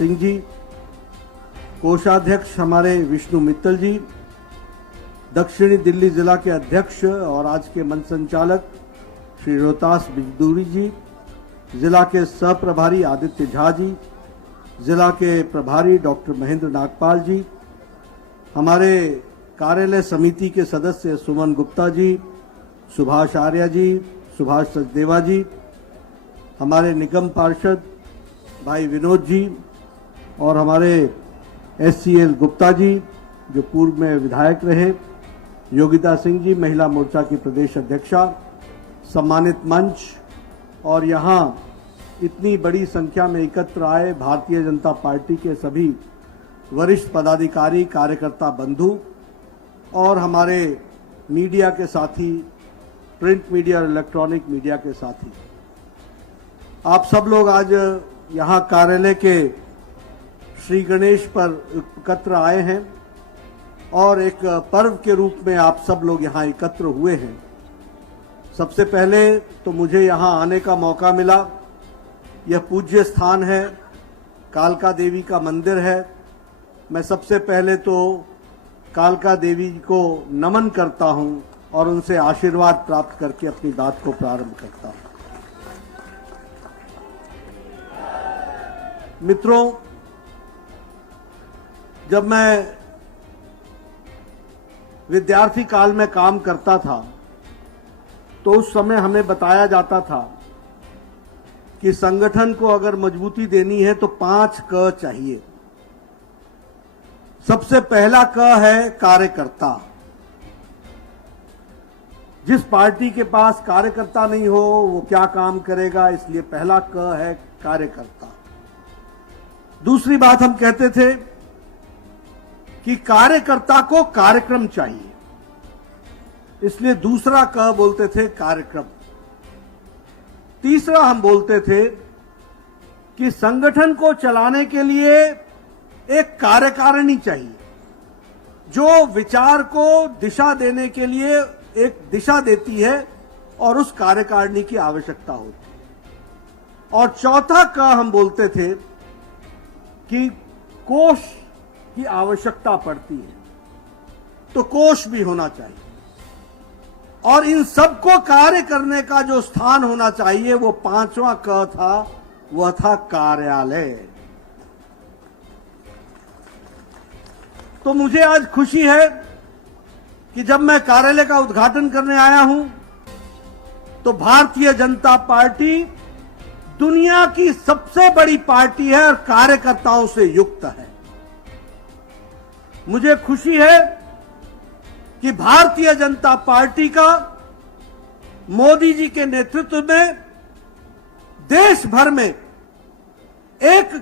सिंह जी, कोषाध्यक्ष हमारे विष्णु मित्तल जी, दक्षिणी दिल्ली जिला के अध्यक्ष और आज के मंच संचालक श्री रोहतास बिजदूरी जी, जिला के सह प्रभारी आदित्य झा जी, जिला के प्रभारी डॉक्टर महेंद्र नागपाल जी, हमारे कार्यालय समिति के सदस्य सुमन गुप्ता जी, सुभाष आर्या जी, सुभाष सचदेवा जी, हमारे निगम पार्षद भाई विनोद जी और हमारे SCL गुप्ता जी जो पूर्व में विधायक रहे, योगिता सिंह जी महिला मोर्चा की प्रदेश अध्यक्षा, सम्मानित मंच और यहाँ इतनी बड़ी संख्या में एकत्र आए भारतीय जनता पार्टी के सभी वरिष्ठ पदाधिकारी, कार्यकर्ता बंधु और हमारे मीडिया के साथी, प्रिंट मीडिया और इलेक्ट्रॉनिक मीडिया के साथी, आप सब लोग आज यहाँ कार्यालय के श्री गणेश पर एकत्र आए हैं और एक पर्व के रूप में आप सब लोग यहाँ एकत्र हुए हैं। सबसे पहले तो मुझे यहाँ आने का मौका मिला। यह पूज्य स्थान है, कालका देवी का मंदिर है। मैं सबसे पहले तो कालका देवी को नमन करता हूं और उनसे आशीर्वाद प्राप्त करके अपनी बात को प्रारंभ करता हूं। मित्रों, जब मैं विद्यार्थी काल में काम करता था तो उस समय हमें बताया जाता था कि संगठन को अगर मजबूती देनी है तो 5 क चाहिए। सबसे पहला क है कार्यकर्ता। जिस पार्टी के पास कार्यकर्ता नहीं हो वो क्या काम करेगा, इसलिए पहला क है कार्यकर्ता। दूसरी बात हम कहते थे कि कार्यकर्ता को कार्यक्रम चाहिए, इसलिए दूसरा क बोलते थे कार्यक्रम। तीसरा हम बोलते थे कि संगठन को चलाने के लिए एक कार्यकारिणी चाहिए जो विचार को दिशा देने के लिए एक दिशा देती है और उस कार्यकारिणी की आवश्यकता होती है। और चौथा क हम बोलते थे कि कोष की आवश्यकता पड़ती है, तो कोष भी होना चाहिए और इन सबको कार्य करने का जो स्थान होना चाहिए वो 5वां क था, वह था कार्यालय। तो मुझे आज खुशी है कि जब मैं कार्यालय का उद्घाटन करने आया हूं तो भारतीय जनता पार्टी दुनिया की सबसे बड़ी पार्टी है और कार्यकर्ताओं से युक्त है। मुझे खुशी है कि भारतीय जनता पार्टी का मोदी जी के नेतृत्व में देश भर में एक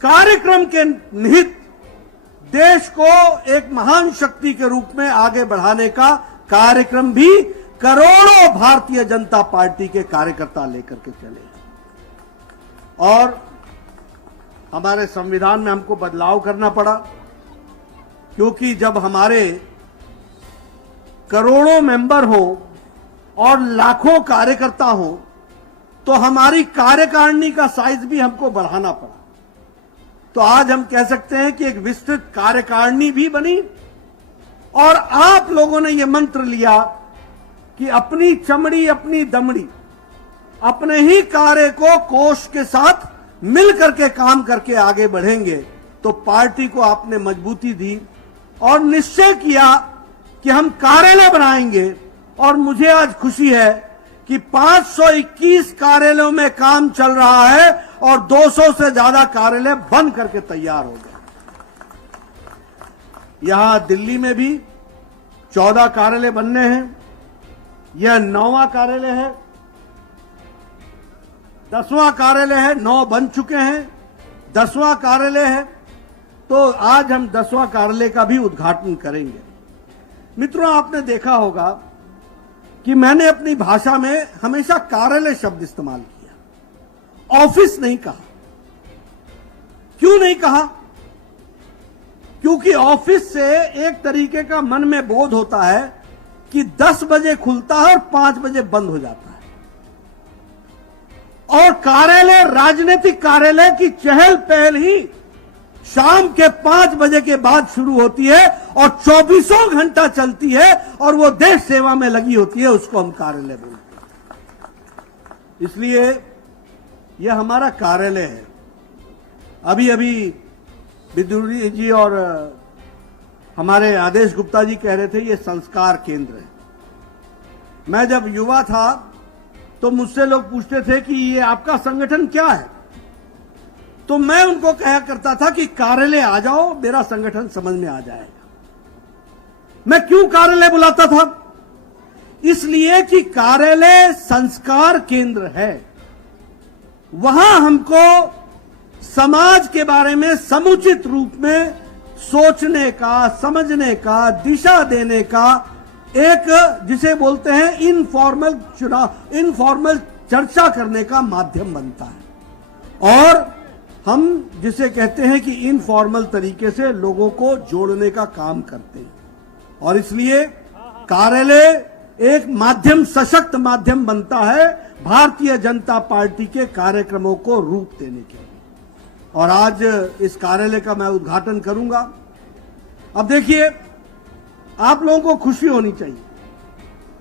कार्यक्रम के निहित देश को एक महान शक्ति के रूप में आगे बढ़ाने का कार्यक्रम भी करोड़ों भारतीय जनता पार्टी के कार्यकर्ता लेकर के चले। और हमारे संविधान में हमको बदलाव करना पड़ा, क्योंकि जब हमारे करोड़ों मेंबर हो और लाखों कार्यकर्ता हो तो हमारी कार्यकारिणी का साइज भी हमको बढ़ाना पड़ा। तो आज हम कह सकते हैं कि एक विस्तृत कार्यकारिणी भी बनी और आप लोगों ने यह मंत्र लिया कि अपनी चमड़ी अपनी दमड़ी, अपने ही कार्य को कोष के साथ मिल करके काम करके आगे बढ़ेंगे। तो पार्टी को आपने मजबूती दी और निश्चय किया कि हम कार्यालय बनाएंगे। और मुझे आज खुशी है कि 521 कार्यालयों में काम चल रहा है और 200 से ज्यादा कार्यालय बन करके तैयार हो गए। यहां दिल्ली में भी 14 कार्यालय बनने हैं। यह 9वां कार्यालय है, 10वां कार्यालय है, 9 बन चुके हैं, 10वां कार्यालय है। तो आज हम 10वां कार्यालय का भी उद्घाटन करेंगे। मित्रों, आपने देखा होगा कि मैंने अपनी भाषा में हमेशा कार्यालय शब्द इस्तेमाल किया, ऑफिस नहीं कहा। क्यों नहीं कहा? क्योंकि ऑफिस से एक तरीके का मन में बोध होता है कि 10 बजे खुलता है और 5 बजे बंद हो जाता है। और कार्यालय, राजनीतिक कार्यालय की चहल पहल ही शाम के 5 बजे के बाद शुरू होती है और 24 घंटा चलती है और वो देश सेवा में लगी होती है, उसको हम कार्यालय बोलते हैं। इसलिए यह हमारा कार्यालय है। अभी अभी विदुरी जी और हमारे आदेश गुप्ता जी कह रहे थे ये संस्कार केंद्र है। मैं जब युवा था तो मुझसे लोग पूछते थे कि ये आपका संगठन क्या है, तो मैं उनको कहा करता था कि कार्यालय आ जाओ, मेरा संगठन समझ में आ जाएगा। मैं क्यों कार्यालय बुलाता था? इसलिए कि कार्यालय संस्कार केंद्र है। वहां हमको समाज के बारे में समुचित रूप में सोचने का, समझने का, दिशा देने का एक, जिसे बोलते हैं इनफॉर्मल चर्चा करने का माध्यम बनता है। और हम जिसे कहते हैं कि इनफॉर्मल तरीके से लोगों को जोड़ने का काम करते हैं। और इसलिए कार्यालय एक माध्यम, सशक्त माध्यम बनता है भारतीय जनता पार्टी के कार्यक्रमों को रूप देने के लिए। और आज इस कार्यालय का मैं उद्घाटन करूंगा। अब देखिए, आप लोगों को खुशी होनी चाहिए।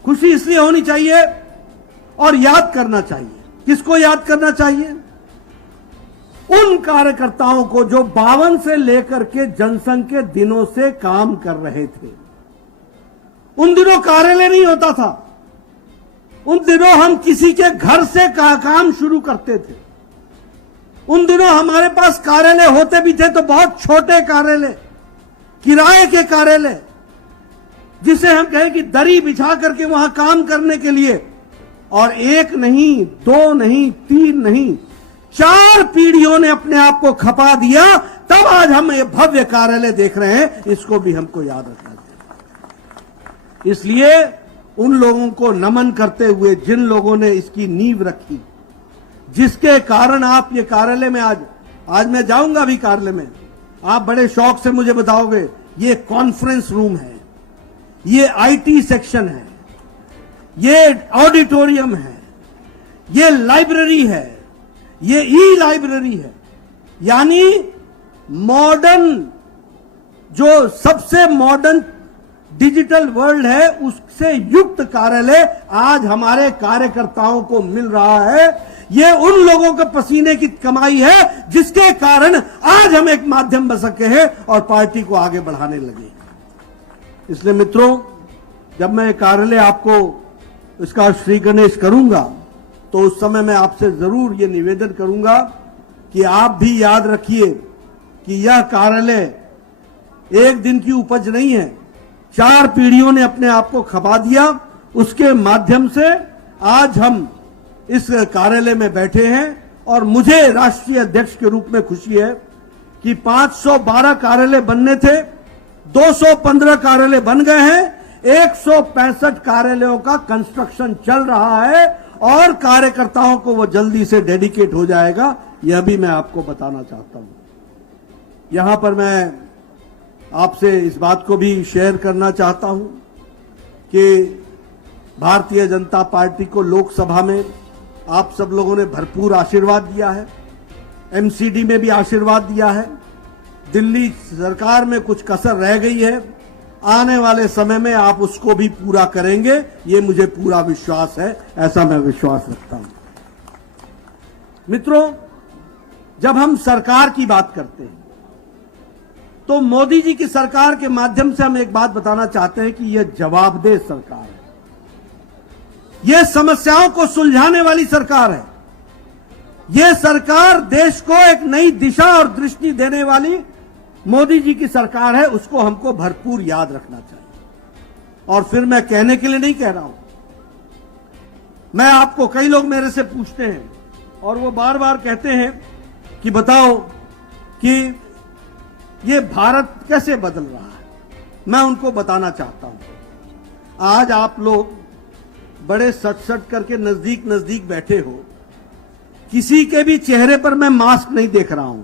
खुशी इसलिए होनी चाहिए और याद करना चाहिए। किसको याद करना चाहिए? उन कार्यकर्ताओं को जो 52 से लेकर के जनसंघ के दिनों से काम कर रहे थे। उन दिनों कार्यालय नहीं होता था। उन दिनों हम किसी के घर से काम शुरू करते थे। उन दिनों हमारे पास कार्यालय होते भी थे तो बहुत छोटे कार्यालय, किराए के कार्यालय, जिसे हम कहें कि दरी बिछा करके वहां काम करने के लिए, और 1 नहीं, 2 नहीं, 3 नहीं, 4 पीढ़ियों ने अपने आप को खपा दिया, तब आज हम ये भव्य कार्यालय देख रहे हैं। इसको भी हमको याद रखना चाहिए। इसलिए उन लोगों को नमन करते हुए, जिन लोगों ने इसकी नींव रखी, जिसके कारण आप ये कार्यालय में आज मैं जाऊंगा भी कार्यालय में, आप बड़े शौक से मुझे बताओगे ये कॉन्फ्रेंस रूम है, ये आईटी सेक्शन है, ये ऑडिटोरियम है, ये लाइब्रेरी है, ये ई लाइब्रेरी है। यानी मॉडर्न, जो सबसे मॉडर्न डिजिटल वर्ल्ड है, उससे युक्त कार्यालय आज हमारे कार्यकर्ताओं को मिल रहा है। ये उन लोगों के पसीने की कमाई है जिसके कारण आज हम एक माध्यम बन सके हैं और पार्टी को आगे बढ़ाने लगे। इसलिए मित्रों, जब मैं कार्यालय आपको इसका श्री गणेश करूंगा तो उस समय मैं आपसे जरूर ये निवेदन करूंगा कि आप भी याद रखिए कि यह कार्यालय एक दिन की उपज नहीं है। 4 पीढ़ियों ने अपने आप को खपा दिया, उसके माध्यम से आज हम इस कार्यालय में बैठे हैं। और मुझे राष्ट्रीय अध्यक्ष के रूप में खुशी है कि 512 कार्यालय बनने थे, 215 कार्यालय बन गए हैं, 165 कार्यालयों का कंस्ट्रक्शन चल रहा है और कार्यकर्ताओं को वो जल्दी से डेडिकेट हो जाएगा। यह भी मैं आपको बताना चाहता हूं। यहां पर मैं आपसे इस बात को भी शेयर करना चाहता हूं कि भारतीय जनता पार्टी को लोकसभा में आप सब लोगों ने भरपूर आशीर्वाद दिया है, एमसीडी में भी आशीर्वाद दिया है। दिल्ली सरकार में कुछ कसर रह गई है, आने वाले समय में आप उसको भी पूरा करेंगे, ये मुझे पूरा विश्वास है, ऐसा मैं विश्वास रखता हूं। मित्रों, जब हम सरकार की बात करते हैं तो मोदी जी की सरकार के माध्यम से हम एक बात बताना चाहते हैं कि यह जवाबदेह सरकार है, यह समस्याओं को सुलझाने वाली सरकार है। यह सरकार देश को एक नई दिशा और दृष्टि देने वाली मोदी जी की सरकार है, उसको हमको भरपूर याद रखना चाहिए। और फिर मैं कहने के लिए नहीं कह रहा हूं, मैं आपको, कई लोग मेरे से पूछते हैं और वो बार बार कहते हैं कि बताओ कि ये भारत कैसे बदल रहा है। मैं उनको बताना चाहता हूं, आज आप लोग बड़े सट करके नजदीक नजदीक बैठे हो, किसी के भी चेहरे पर मैं मास्क नहीं देख रहा हूं।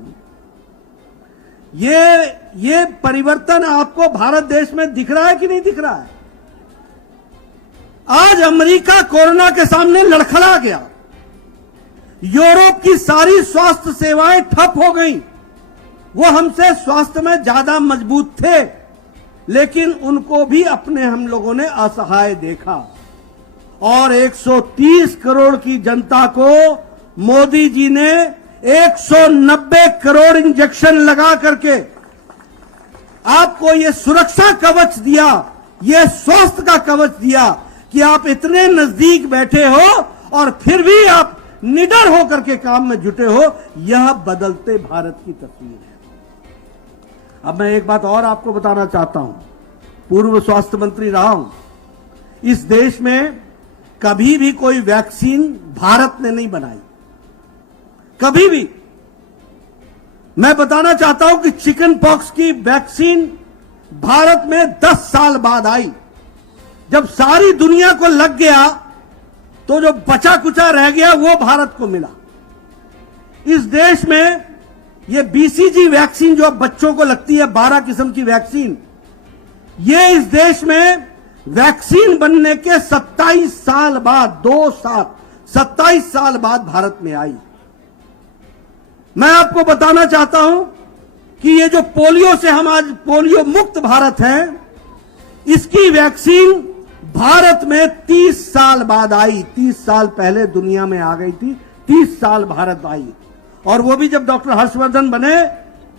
ये परिवर्तन आपको भारत देश में दिख रहा है कि नहीं दिख रहा है? आज अमेरिका कोरोना के सामने लड़खड़ा गया, यूरोप की सारी स्वास्थ्य सेवाएं ठप हो गई, वो हमसे स्वास्थ्य में ज्यादा मजबूत थे, लेकिन उनको भी अपने हम लोगों ने असहाय देखा और 130 करोड़ की जनता को मोदी जी ने 190 करोड़ इंजेक्शन लगा करके आपको ये सुरक्षा कवच दिया, ये स्वास्थ्य का कवच दिया कि आप इतने नजदीक बैठे हो और फिर भी आप निडर होकर के काम में जुटे हो। यह बदलते भारत की तस्वीर है। अब मैं एक बात और आपको बताना चाहता हूं, पूर्व स्वास्थ्य मंत्री रहा हूं। इस देश में कभी भी कोई वैक्सीन भारत ने नहीं बनाई, कभी भी। मैं बताना चाहता हूं कि चिकन पॉक्स की वैक्सीन भारत में 10 साल बाद आई। जब सारी दुनिया को लग गया तो जो बचा कुचा रह गया वो भारत को मिला। इस देश में ये बीसीजी वैक्सीन जो अब बच्चों को लगती है, 12 किस्म की वैक्सीन, ये इस देश में वैक्सीन बनने के 27 साल बाद, 27 साल बाद भारत में आई। मैं आपको बताना चाहता हूं कि ये जो पोलियो से हम आज पोलियो मुक्त भारत है, इसकी वैक्सीन भारत में 30 साल बाद आई। 30 साल पहले दुनिया में आ गई थी, 30 साल भारत आई। और वो भी जब डॉक्टर हर्षवर्धन बने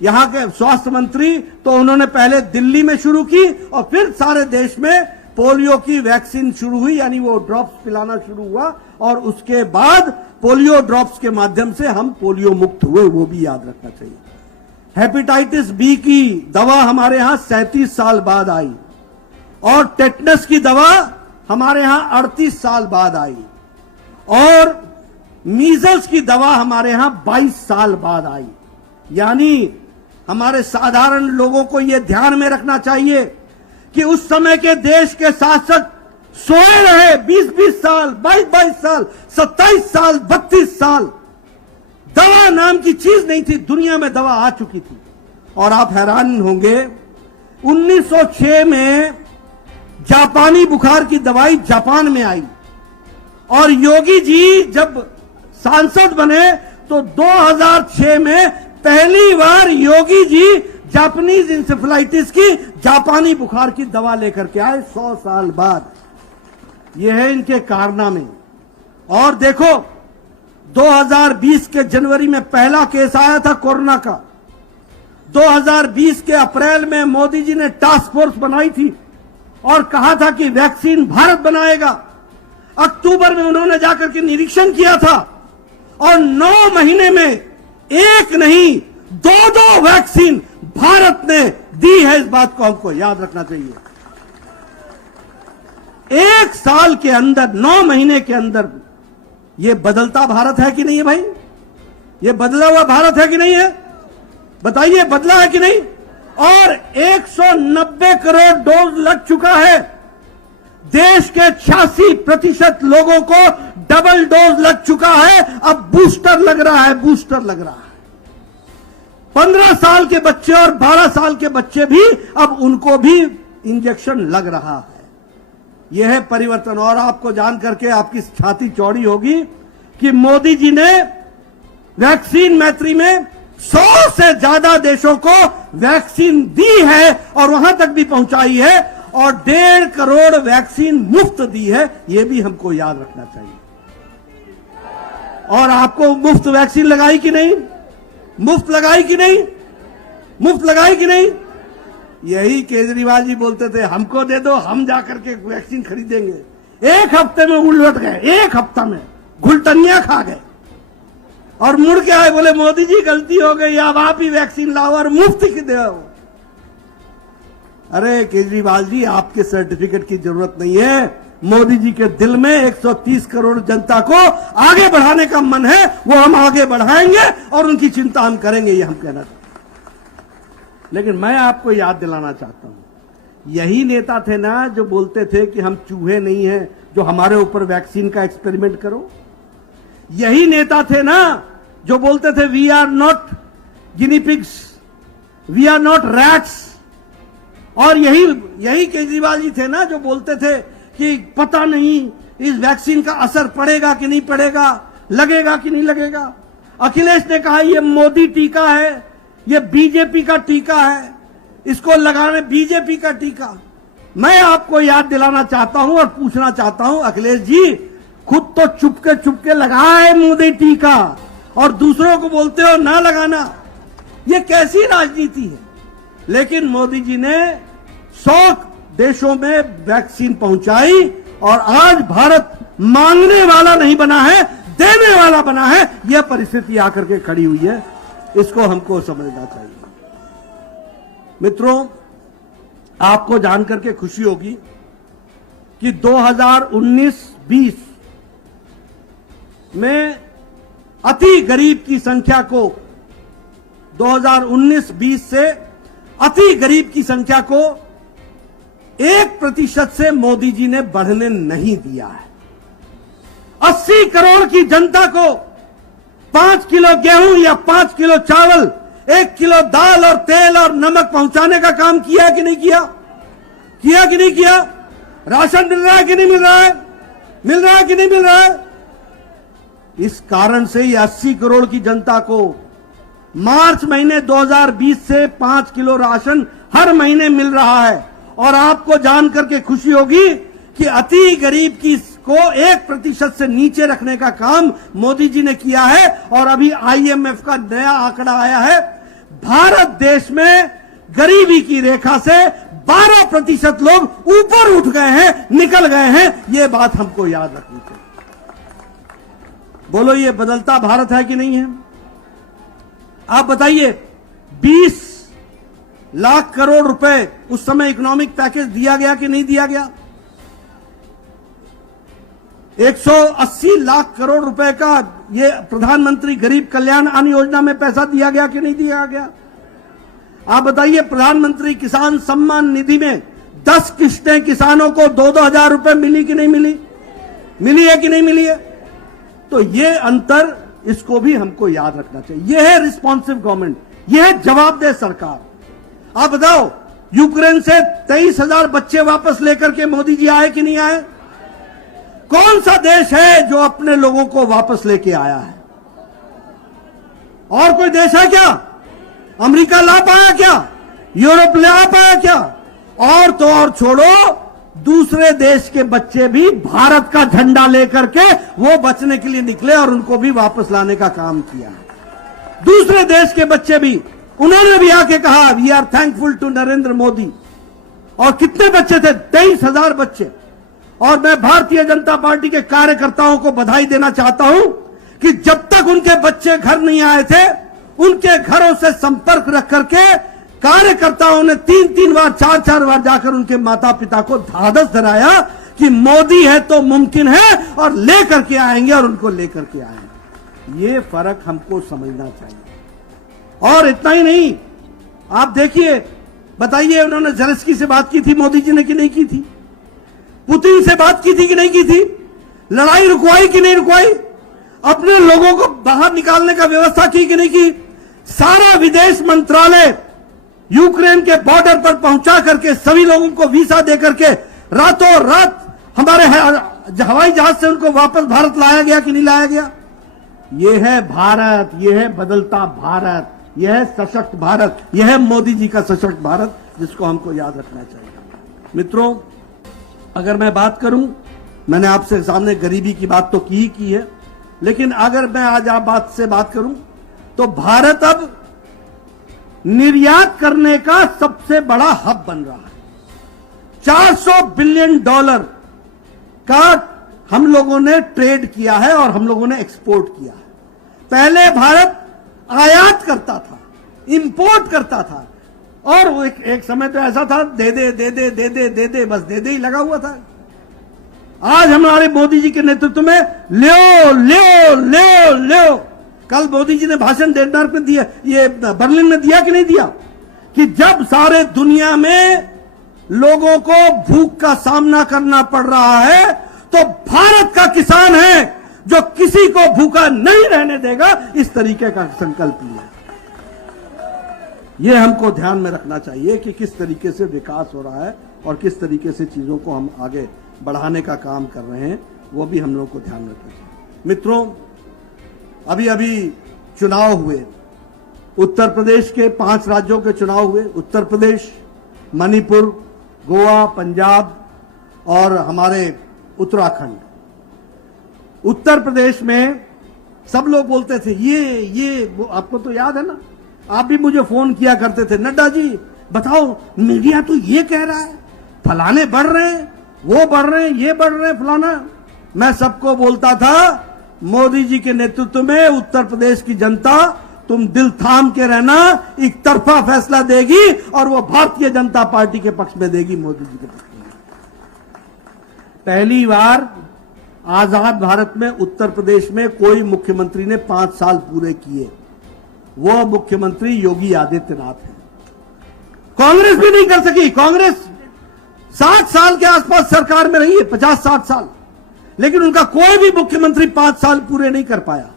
यहां के स्वास्थ्य मंत्री, तो उन्होंने पहले दिल्ली में शुरू की और फिर सारे देश में पोलियो की वैक्सीन शुरू हुई, यानी वो ड्रॉप्स पिलाना शुरू हुआ और उसके बाद पोलियो ड्रॉप्स के माध्यम से हम पोलियो मुक्त हुए, वो भी याद रखना चाहिए। हेपेटाइटिस बी की दवा हमारे यहां 37 साल बाद आई और टेटनस की दवा हमारे यहां 38 साल बाद आई और मीजल्स की दवा हमारे यहां 22 साल बाद आई। यानी हमारे साधारण लोगों को यह ध्यान में रखना चाहिए कि उस समय के देश के शासक सोए रहे 20-20 साल, 22-22 साल, 27 साल, 32 साल। दवा नाम की चीज नहीं थी, दुनिया में दवा आ चुकी थी। और आप हैरान होंगे, 1906 में जापानी बुखार की दवाई जापान में आई और योगी जी जब सांसद बने तो 2006 में पहली बार योगी जी जापानीज इंसेफेलाइटिस की, जापानी बुखार की दवा लेकर के आए 100 साल बाद। यह है इनके कारनामे। और देखो 2020 के जनवरी में पहला केस आया था कोरोना का। 2020 के अप्रैल में मोदी जी ने टास्क फोर्स बनाई थी और कहा था कि वैक्सीन भारत बनाएगा। अक्टूबर में उन्होंने जाकर के निरीक्षण किया था और 9 महीने में एक नहीं 2 वैक्सीन भारत ने दी है। इस बात को हमको याद रखना चाहिए। एक साल के अंदर, 9 महीने के अंदर यह बदलता भारत है कि नहीं है भाई? यह बदला हुआ भारत है कि नहीं है? बताइए, बदला है कि नहीं? और 190 करोड़ डोज लग चुका है। देश के 86% लोगों को डबल डोज लग चुका है। अब बूस्टर लग रहा है, बूस्टर लग रहा है। 15 साल के बच्चे और 12 साल के बच्चे भी, अब उनको भी इंजेक्शन लग रहा है। यह है परिवर्तन। और आपको जान करके आपकी छाती चौड़ी होगी कि मोदी जी ने वैक्सीन मैत्री में 100 से ज्यादा देशों को वैक्सीन दी है और वहां तक भी पहुंचाई है और 1.5 करोड़ वैक्सीन मुफ्त दी है। यह भी हमको याद रखना चाहिए। और आपको मुफ्त वैक्सीन लगाई कि नहीं? मुफ्त लगाई कि नहीं? मुफ्त लगाई कि नहीं? यही केजरीवाल जी बोलते थे, हमको दे दो, हम जाकर के वैक्सीन खरीदेंगे। एक हफ्ते में उलट गए, एक हफ्ता में घुलटनिया खा गए और मुड़ के आए, बोले मोदी जी गलती हो गई, अब आप ही वैक्सीन लाओ और मुफ्त की दो। अरे केजरीवाल जी, आपके सर्टिफिकेट की जरूरत नहीं है। मोदी जी के दिल में 130 करोड़ जनता को आगे बढ़ाने का मन है, वो हम आगे बढ़ाएंगे और उनकी चिंता हम करेंगे, ये हम कहना चाहते हैं। लेकिन मैं आपको याद दिलाना चाहता हूं, यही नेता थे ना जो बोलते थे कि हम चूहे नहीं हैं जो हमारे ऊपर वैक्सीन का एक्सपेरिमेंट करो। यही नेता थे ना जो बोलते थे we are not guinea pigs, we are not rats. और यही केजरीवाल जी थे ना जो बोलते थे कि पता नहीं इस वैक्सीन का असर पड़ेगा कि नहीं पड़ेगा, लगेगा कि नहीं लगेगा। अखिलेश ने कहा ये मोदी टीका है, ये बीजेपी का टीका है, इसको लगाने बीजेपी का टीका। मैं आपको याद दिलाना चाहता हूं और पूछना चाहता हूं, अखिलेश जी खुद तो चुपके लगाए मोदी टीका और दूसरों को बोलते हो ना लगाना, ये कैसी राजनीति है? लेकिन मोदी जी ने 100 देशों में वैक्सीन पहुंचाई और आज भारत मांगने वाला नहीं बना है, देने वाला बना है। यह परिस्थिति आकर के खड़ी हुई है, इसको हमको समझना चाहिए। मित्रों, आपको जानकर के खुशी होगी कि 2019-20 में अति गरीब की संख्या को 2019-20 से अति गरीब की संख्या को 1% से मोदी जी ने बढ़ने नहीं दिया है। 80 करोड़ की जनता को 5 किलो गेहूं या 5 किलो चावल, 1 किलो दाल और तेल और नमक पहुंचाने का काम किया कि नहीं किया? किया कि नहीं किया? राशन मिल रहा है कि नहीं मिल रहा है? मिल रहा है कि नहीं मिल रहा है? इस कारण से ये 80 करोड़ की जनता को मार्च महीने 2020 से 5 किलो राशन हर महीने मिल रहा है। और आपको जानकर के खुशी होगी कि अति गरीब की को 1% से नीचे रखने का काम मोदी जी ने किया है। और अभी IMF का नया आंकड़ा आया है, भारत देश में गरीबी की रेखा से 12% लोग ऊपर उठ गए हैं, निकल गए हैं। ये बात हमको याद रखनी चाहिए। बोलो, ये बदलता भारत है कि नहीं है? आप बताइए, 20 लाख करोड़ रुपए उस समय इकोनॉमिक पैकेज दिया गया कि नहीं दिया गया? 180 लाख करोड़ रुपए का ये प्रधानमंत्री गरीब कल्याण अन्न योजना में पैसा दिया गया कि नहीं दिया गया? आप बताइए, प्रधानमंत्री किसान सम्मान निधि में 10 किस्तें किसानों को 2-2 हजार रुपए मिली कि नहीं मिली? मिली है कि नहीं मिली है? तो ये अंतर, इसको भी हमको याद रखना चाहिए। यह है रिस्पॉन्सिव गवर्नमेंट, यह है जवाबदेह सरकार। आप बताओ, यूक्रेन से 23,000 बच्चे वापस लेकर के मोदी जी आए कि नहीं आए? कौन सा देश है जो अपने लोगों को वापस लेके आया है? और कोई देश है क्या? अमेरिका ला पाया क्या? यूरोप ला पाया क्या? और तो और छोड़ो, दूसरे देश के बच्चे भी भारत का झंडा लेकर के वो बचने के लिए निकले और उनको भी वापस लाने का काम किया। दूसरे देश के बच्चे भी, उन्होंने भी आके कहा, we are thankful to Narendra Modi. और कितने बच्चे थे? 23,000 बच्चे। और मैं भारतीय जनता पार्टी के कार्यकर्ताओं को बधाई देना चाहता हूं कि जब तक उनके बच्चे घर नहीं आए थे, उनके घरों से संपर्क रख करके कार्यकर्ताओं ने 3-3 बार, 4-4 बार जाकर उनके माता पिता को ढांढस धराया कि मोदी है तो मुमकिन है और लेकर के आएंगे और उनको लेकर के आएंगे। ये फर्क हमको समझना चाहिए। और इतना ही नहीं, आप देखिए, बताइए, उन्होंने ज़ेलेंस्की से बात की थी मोदी जी ने कि नहीं की थी? पुतिन से बात की थी कि नहीं की थी? लड़ाई रुकवाई कि नहीं रुकवाई? अपने लोगों को बाहर निकालने का व्यवस्था की कि नहीं की? सारा विदेश मंत्रालय यूक्रेन के बॉर्डर पर पहुंचा करके सभी लोगों को वीसा देकर के रातों रात हमारे हवाई जहाज से उनको वापस भारत लाया गया कि नहीं लाया गया? यह है भारत, यह है बदलता भारत, यह है सशक्त भारत, यह है मोदी जी का सशक्त भारत, जिसको हमको याद रखना चाहिए। मित्रों, अगर मैं बात करूं, मैंने आपसे सामने गरीबी की बात तो की है, लेकिन अगर मैं आज आप बात करूं तो भारत अब निर्यात करने का सबसे बड़ा हब बन रहा है। $400 बिलियन का हम लोगों ने ट्रेड किया है और हम लोगों ने एक्सपोर्ट किया है। पहले भारत आयात करता था, इंपोर्ट करता था, और एक समय तो ऐसा था, दे दे दे दे दे दे दे दे, बस दे दे ही लगा हुआ था। आज हमारे मोदी जी के नेतृत्व में ले ले ले ले। कल मोदी जी ने भाषण डेनमार्क में दिया, ये बर्लिन में दिया कि नहीं दिया, कि जब सारे दुनिया में लोगों को भूख का सामना करना पड़ रहा है तो भारत का किसान है जो किसी को भूखा नहीं रहने देगा, इस तरीके का संकल्प लिया। यह हमको ध्यान में रखना चाहिए कि किस तरीके से विकास हो रहा है और किस तरीके से चीजों को हम आगे बढ़ाने का काम कर रहे हैं, वो भी हम लोग को ध्यान रखना चाहिए। मित्रों, अभी अभी चुनाव हुए उत्तर प्रदेश के 5 राज्यों के चुनाव हुए, उत्तर प्रदेश, मणिपुर, गोवा, पंजाब और हमारे उत्तराखंड। उत्तर प्रदेश में सब लोग बोलते थे ये आपको तो याद है ना, आप भी मुझे फोन किया करते थे, नड्डा जी बताओ मीडिया तो ये कह रहा है, फलाने बढ़ रहे हैं, वो बढ़ रहे हैं, ये बढ़ रहे हैं, फलाना। मैं सबको बोलता था मोदी जी के नेतृत्व में उत्तर प्रदेश की जनता तुम दिल थाम के रहना, एक तरफा फैसला देगी और वो भारतीय जनता पार्टी के पक्ष में देगी, मोदी जी के पक्ष में। पहली बार आजाद भारत में उत्तर प्रदेश में कोई मुख्यमंत्री ने 5 साल पूरे किए, वो मुख्यमंत्री योगी आदित्यनाथ है। कांग्रेस भी नहीं कर सकी। कांग्रेस 60 साल के आसपास सरकार में रही है, 50-60 साल, लेकिन उनका कोई भी मुख्यमंत्री 5 साल पूरे नहीं कर पाया।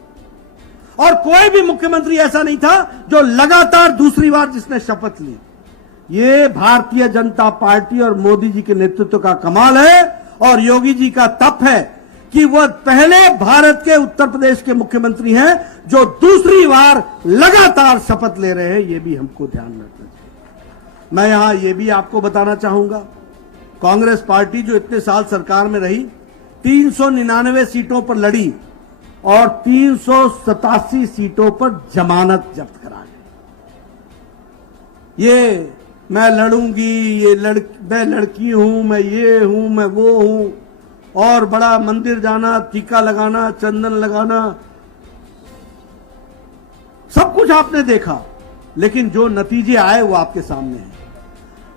और कोई भी मुख्यमंत्री ऐसा नहीं था जो लगातार दूसरी बार जिसने शपथ ली। ये भारतीय जनता पार्टी और मोदी जी के नेतृत्व का कमाल है और योगी जी का तप है कि वह पहले भारत के उत्तर प्रदेश के मुख्यमंत्री हैं जो दूसरी बार लगातार शपथ ले रहे हैं। यह भी हमको ध्यान रखना चाहिए। मैं यहां यह भी आपको बताना चाहूंगा, कांग्रेस पार्टी जो इतने साल सरकार में रही 399 सीटों पर लड़ी और 387 सीटों पर जमानत जब्त करा गई। ये मैं लड़ूंगी, मैं लड़की हूं, मैं ये हूं, मैं वो हूं, और बड़ा मंदिर जाना, टीका लगाना, चंदन लगाना, सब कुछ आपने देखा, लेकिन जो नतीजे आए वो आपके सामने हैं।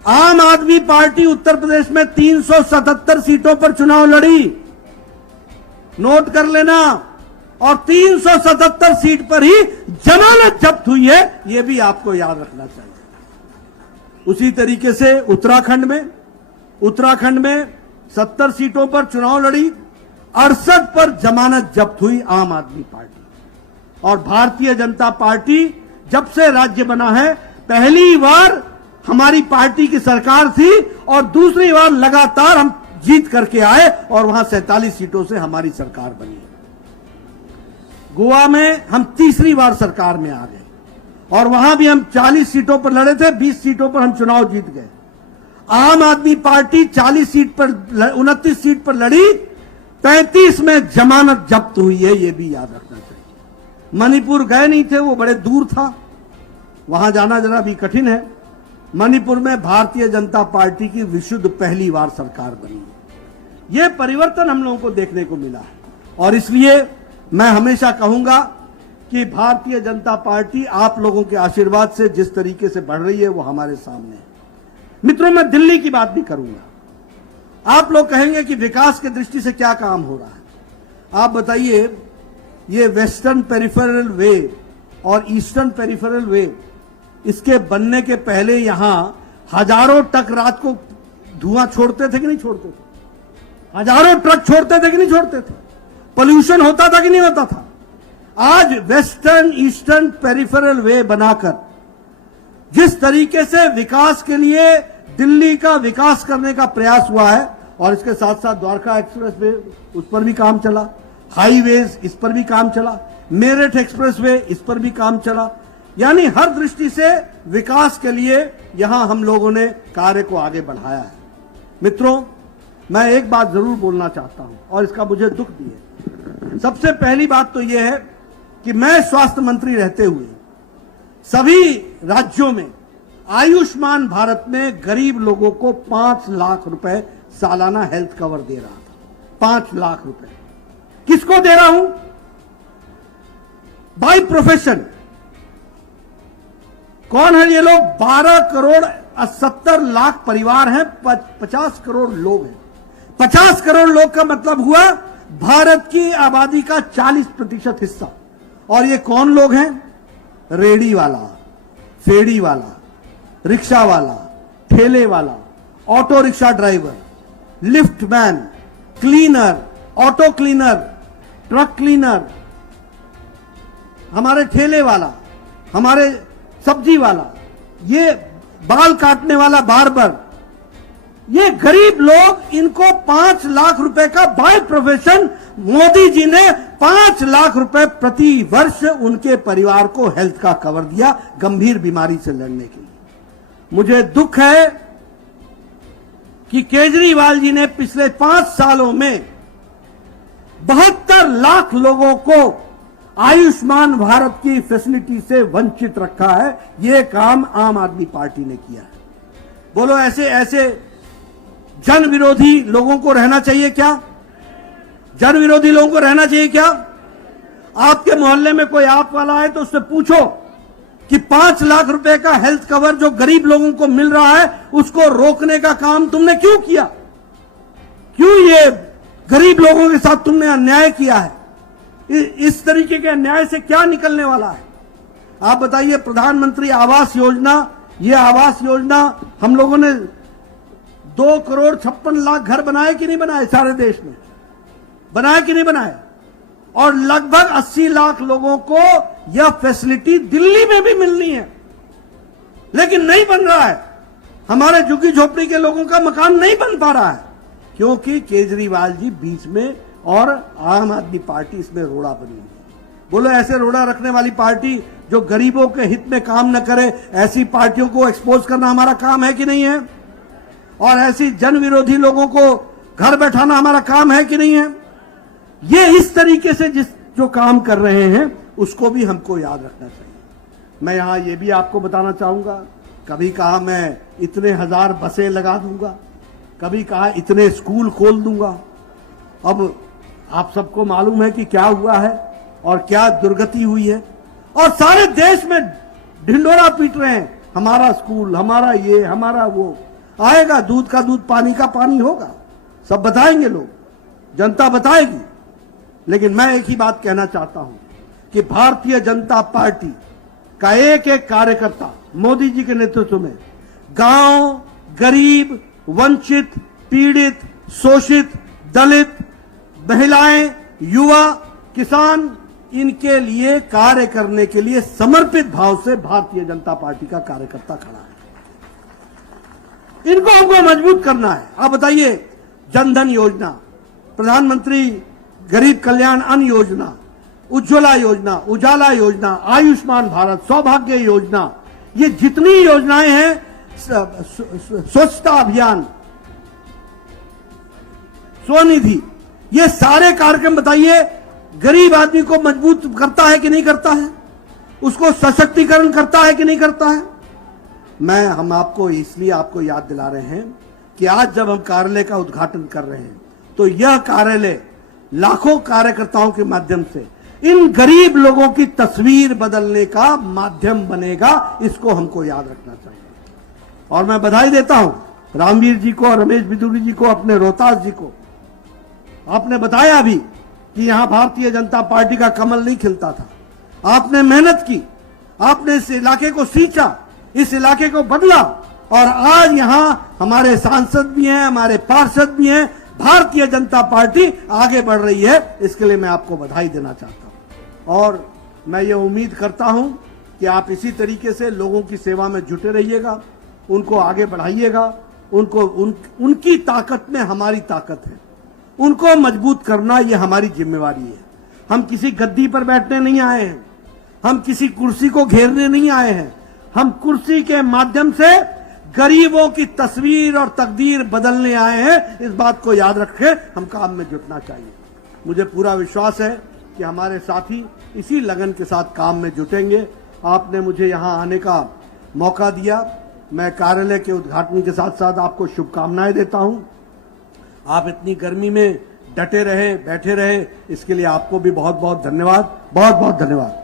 आम आदमी पार्टी उत्तर प्रदेश में 377 सीटों पर चुनाव लड़ी, नोट कर लेना, और 377 सीट पर ही जमानत जब्त हुई है, यह भी आपको याद रखना चाहिए। उसी तरीके से उत्तराखंड में 70 सीटों पर चुनाव लड़ी, 68 पर जमानत जब्त हुई आम आदमी पार्टी। और भारतीय जनता पार्टी जब से राज्य बना है, पहली बार हमारी पार्टी की सरकार थी और दूसरी बार लगातार हम जीत करके आए और वहां 47 सीटों से हमारी सरकार बनी। गोवा में हम तीसरी बार सरकार में आ गए और वहां भी हम 40 सीटों पर लड़े थे, 20 सीटों पर हम चुनाव जीत गए। आम आदमी पार्टी 40 सीट पर 29 सीट पर लड़ी, 35 में जमानत जब्त हुई है, यह भी याद रखना चाहिए। मणिपुर गए नहीं थे, वो बड़े दूर था, वहां जाना जरा भी कठिन है। मणिपुर में भारतीय जनता पार्टी की विशुद्ध पहली बार सरकार बनी है। यह परिवर्तन हम लोगों को देखने को मिला है और इसलिए मैं हमेशा कहूंगा कि भारतीय जनता पार्टी आप लोगों के आशीर्वाद से जिस तरीके से बढ़ रही है वो हमारे सामने है। मित्रों, मैं दिल्ली की बात भी करूंगा। आप लोग कहेंगे कि विकास की दृष्टि से क्या काम हो रहा है। आप बताइए, ये वेस्टर्न पेरिफेरल वे और ईस्टर्न पेरिफेरल वे, इसके बनने के पहले यहां हजारों ट्रक रात को धुआं छोड़ते थे कि नहीं छोड़ते थे? हजारों ट्रक छोड़ते थे कि नहीं छोड़ते थे? पोल्यूशन होता था कि नहीं होता था? आज वेस्टर्न ईस्टर्न पेरिफेरल वे बनाकर जिस तरीके से विकास के लिए दिल्ली का विकास करने का प्रयास हुआ है, और इसके साथ साथ द्वारका एक्सप्रेस वे, उस पर भी काम चला, हाईवेज इस पर भी काम चला, मेरठ एक्सप्रेस वे इस पर भी काम चला, यानी हर दृष्टि से विकास के लिए यहां हम लोगों ने कार्य को आगे बढ़ाया है। मित्रों, मैं एक बात जरूर बोलना चाहता हूं और इसका मुझे दुख भी है। सबसे पहली बात तो यह है कि मैं स्वास्थ्य मंत्री रहते हुए सभी राज्यों में आयुष्मान भारत में गरीब लोगों को 5 लाख रुपए सालाना हेल्थ कवर दे रहा था। 5 लाख रुपए किसको दे रहा हूं? By profession. कौन है ये लोग? 12 करोड़ 70 लाख परिवार हैं, 50 करोड़ लोग हैं। 50 करोड़ लोग का मतलब हुआ भारत की आबादी का 40% हिस्सा। और ये कौन लोग हैं? रेडी वाला, फेड़ी वाला, रिक्शा वाला, ठेले वाला, auto rickshaw driver, lift man, cleaner, auto cleaner, truck cleaner, हमारे ठेले वाला, हमारे सब्जी वाला, ये बाल काटने वाला बार्बर, ये गरीब लोग, इनको 5 लाख रुपए का बाय प्रोफेशन मोदी जी ने 5 लाख रुपए प्रति वर्ष उनके परिवार को हेल्थ का कवर दिया गंभीर बीमारी से लड़ने के लिए। मुझे दुख है कि केजरीवाल जी ने पिछले 5 सालों में 72 लाख लोगों को आयुष्मान भारत की फैसिलिटी से वंचित रखा है। यह काम आम आदमी पार्टी ने किया है। बोलो ऐसे जन विरोधी लोगों को रहना चाहिए क्या? जन विरोधी लोगों को रहना चाहिए क्या? आपके मोहल्ले में कोई आप वाला है तो उससे पूछो कि 5 लाख रुपए का हेल्थ कवर जो गरीब लोगों को मिल रहा है उसको रोकने का काम तुमने क्यों किया? क्यों ये गरीब लोगों के साथ तुमने अन्याय किया है? इस तरीके के अन्याय से क्या निकलने वाला है? आप बताइए। प्रधानमंत्री आवास योजना, ये आवास योजना हम लोगों ने 2,56,00,000 घर बनाए कि नहीं बनाए? सारे देश में बनाए कि नहीं बनाए? और लगभग 80 लाख लोगों को यह फैसिलिटी दिल्ली में भी मिलनी है, लेकिन नहीं बन रहा है। हमारे झुग्गी झोपड़ी के लोगों का मकान नहीं बन पा रहा है क्योंकि केजरीवाल जी बीच में और आम आदमी पार्टी इसमें रोड़ा बनी हुई है। बोलो ऐसे रोड़ा रखने वाली पार्टी जो गरीबों के हित में काम न करे, ऐसी पार्टियों को एक्सपोज करना हमारा काम है कि नहीं है? और ऐसी जन विरोधी लोगों को घर बैठाना हमारा काम है कि नहीं है? ये इस तरीके से जो काम कर रहे हैं उसको भी हमको याद रखना चाहिए। मैं यहां ये भी आपको बताना चाहूंगा, कभी कहा मैं इतने 1000 बसें लगा दूंगा, कभी कहा इतने स्कूल खोल दूंगा। अब आप सबको मालूम है कि क्या हुआ है और क्या दुर्गति हुई है, और सारे देश में ढिंडोरा पीट रहे हैं, हमारा स्कूल, हमारा ये, हमारा वो। आएगा दूध का दूध, पानी का पानी होगा, सब बताएंगे लोग, जनता बताएगी। लेकिन मैं एक ही बात कहना चाहता हूं कि भारतीय जनता पार्टी का एक एक कार्यकर्ता मोदी जी के नेतृत्व में गांव, गरीब, वंचित, पीड़ित, शोषित, दलित, महिलाएं, युवा, किसान, इनके लिए कार्य करने के लिए समर्पित भाव से भारतीय जनता पार्टी का कार्यकर्ता खड़ा है। इनको हमको मजबूत करना है। आप बताइए, जनधन योजना, प्रधानमंत्री गरीब कल्याण अन्न योजना, उज्ज्वला योजना, उजाला योजना, आयुष्मान भारत, सौभाग्य योजना, ये जितनी योजनाएं हैं, स्वच्छता अभियान, स्वनिधि, ये सारे कार्यक्रम बताइए गरीब आदमी को मजबूत करता है कि नहीं करता है? उसको सशक्तिकरण करता है कि नहीं करता है? हम आपको इसलिए आपको याद दिला रहे हैं कि आज जब हम कार्यालय का उद्घाटन कर रहे हैं तो यह कार्यालय लाखों कार्यकर्ताओं के माध्यम से इन गरीब लोगों की तस्वीर बदलने का माध्यम बनेगा। इसको हमको याद रखना चाहिए। और मैं बधाई देता हूं रामवीर जी को और रमेश बिदूरी जी को, अपने रोहतास जी को। आपने बताया भी कि यहां भारतीय जनता पार्टी का कमल नहीं खिलता था। आपने मेहनत की, आपने इस इलाके को सींचा, इस इलाके को बदला, और आज यहां हमारे सांसद भी हैं, हमारे पार्षद भी हैं। भारतीय जनता पार्टी आगे बढ़ रही है, इसके लिए मैं आपको बधाई देना चाहता हूं। और मैं ये उम्मीद करता हूं कि आप इसी तरीके से लोगों की सेवा में जुटे रहिएगा, उनको आगे बढ़ाइएगा। उनकी ताकत में हमारी ताकत है, उनको मजबूत करना ये हमारी जिम्मेवारी है। हम किसी गद्दी पर बैठने नहीं आए हैं, हम किसी कुर्सी को घेरने नहीं आए हैं। हम कुर्सी के माध्यम से गरीबों की तस्वीर और तकदीर बदलने आए हैं। इस बात को याद रखें, हम काम में जुटना चाहिए। मुझे पूरा विश्वास है कि हमारे साथी इसी लगन के साथ काम में जुटेंगे। आपने मुझे यहां आने का मौका दिया, मैं कार्यालय के उद्घाटन के साथ साथ आपको शुभकामनाएं देता हूं। आप इतनी गर्मी में डटे रहे, बैठे रहे, इसके लिए आपको भी बहुत बहुत धन्यवाद। बहुत बहुत धन्यवाद।